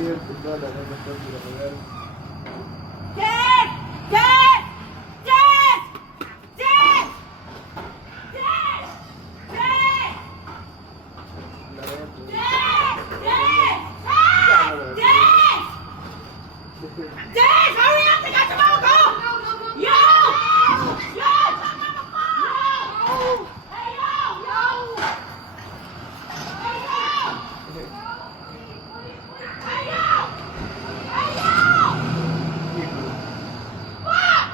Chết! Chết! Chết! Chết! Chết! Chết! Jess, hurry up! They got your mama go! Yo! Yo! Yo! Hey, yo! Yo! Hey, yo! Hey, yo! Hey, yo! What?